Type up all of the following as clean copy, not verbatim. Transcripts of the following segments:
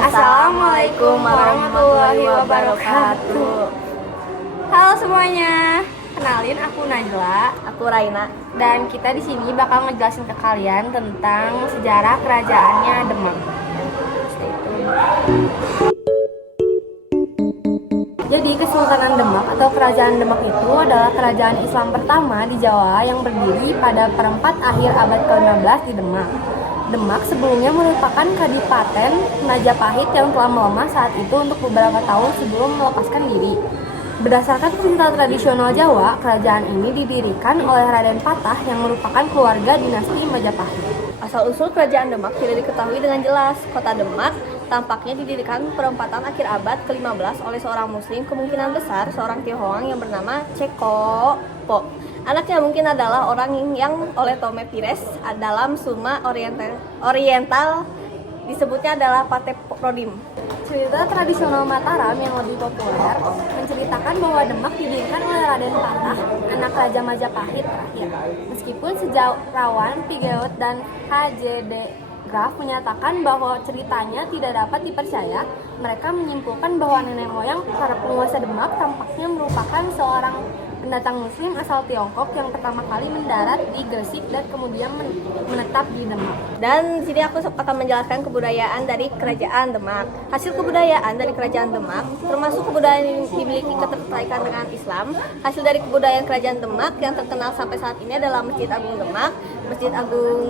Assalamualaikum warahmatullahi wabarakatuh. Halo semuanya, kenalin aku Najla, Aku Raina. dan kita di sini bakal ngejelasin ke kalian tentang sejarah kerajaannya Demak. Stay tune. Jadi Kesultanan Demak atau Kerajaan Demak itu adalah kerajaan Islam pertama di Jawa yang berdiri pada perempat akhir abad ke-15 di Demak. Demak sebelumnya merupakan kadipaten Majapahit yang telah melemah saat itu untuk beberapa tahun sebelum melepaskan diri. Berdasarkan cerita tradisional Jawa, kerajaan ini didirikan oleh Raden Patah yang merupakan keluarga dinasti Majapahit. Asal-usul kerajaan Demak tidak diketahui dengan jelas. Kota Demak tampaknya didirikan perempatan akhir abad ke-15 oleh seorang muslim, kemungkinan besar seorang Tionghoa yang bernama Ceko Po. Anaknya mungkin adalah orang yang oleh Tome Pires dalam Suma Oriental disebutnya adalah Pate Prodim. Cerita tradisional Mataram yang lebih populer menceritakan bahwa Demak didirikan oleh Raden Patah, anak Raja Majapahit terakhir. Meskipun sejarawan Pigeot dan H.J.D. Graff menyatakan bahwa ceritanya tidak dapat dipercaya, mereka menyimpulkan bahwa nenek moyang para penguasa Demak tampaknya merupakan seorang pendatang muslim asal Tiongkok yang pertama kali mendarat di Gresik dan kemudian menetap di Demak. Dan di sini aku akan menjelaskan kebudayaan dari kerajaan Demak. Hasil kebudayaan dari kerajaan Demak termasuk kebudayaan yang dimiliki keterkaitan dengan Islam. Hasil dari kebudayaan kerajaan Demak yang terkenal sampai saat ini adalah Masjid Agung Demak. Masjid Agung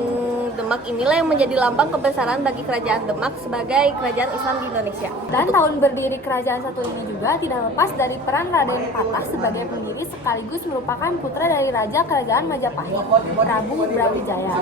Demak inilah yang menjadi lambang kebesaran bagi kerajaan Demak sebagai kerajaan Islam di Indonesia. Dan tahun berdiri kerajaan satu ini juga tidak lepas dari peran Raden Patah sebagai pendiri sekaligus merupakan putra dari Raja Kerajaan Majapahit, Prabu Brawijaya.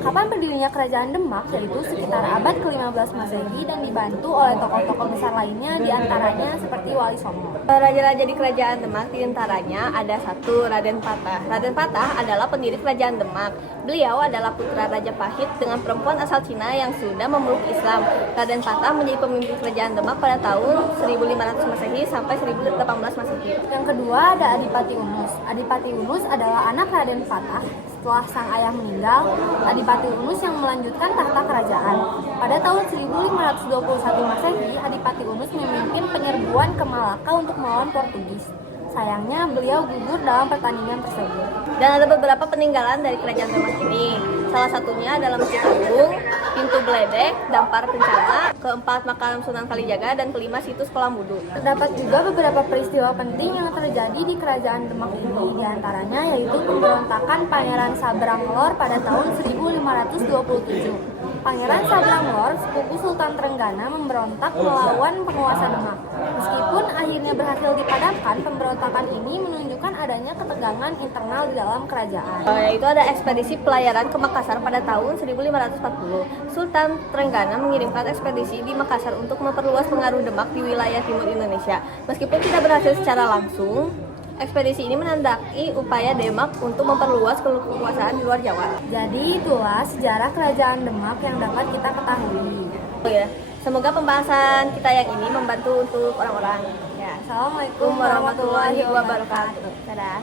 Kapan berdirinya kerajaan Demak yaitu sekitar abad ke-15 Masehi dan dibantu oleh tokoh-tokoh besar lainnya diantaranya seperti Wali Songo. Raja-raja di kerajaan Demak diantaranya ada satu Raden Patah. Raden Patah adalah pendiri kerajaan Demak. Beliau adalah putra Raja Pahit dengan perempuan asal Cina yang sudah memeluk Islam. Raden Patah menjadi pemimpin kerajaan Demak pada tahun 1500 Masehi sampai 1018 Masehi. Yang kedua ada Adipati Unus. Adipati Unus adalah anak Raden Patah. Setelah sang ayah meninggal, Adipati Unus yang melanjutkan tahta kerajaan. Pada tahun 1521 Masehi, Adipati Unus memimpin penyerbuan ke Malaka untuk melawan Portugis. Sayangnya beliau gugur dalam pertandingan tersebut. Dan ada beberapa peninggalan dari kerajaan Demak ini. Salah satunya adalah Masjid Agung, Pintu Beledek, Dampar Kencana, keempat makam Sunan Kalijaga, dan kelima situs Kolam Wudhu. Terdapat juga beberapa peristiwa penting yang terjadi di kerajaan Demak ini, diantaranya yaitu pemberontakan Pangeran Sabranglor pada tahun 1527. Pangeran Sabranglor, sepupu Sultan Trenggana, memberontak melawan penguasa Demak. Meskipun akhirnya berhasil dipadamkan, pemberontakan ini menunjukkan adanya ketegangan internal di dalam kerajaan. Yaitu ada ekspedisi pelayaran ke Makassar pada tahun 1540. Sultan Trenggana mengirimkan ekspedisi di Makassar untuk memperluas pengaruh Demak di wilayah timur Indonesia. Meskipun tidak berhasil secara langsung, ekspedisi ini menandai upaya Demak untuk memperluas kekuasaan di luar Jawa. Jadi itulah sejarah kerajaan Demak yang dapat kita ketahui. Oh ya, semoga pembahasan kita yang ini membantu untuk orang-orang. Assalamualaikum warahmatullahi wabarakatuh. Dadah.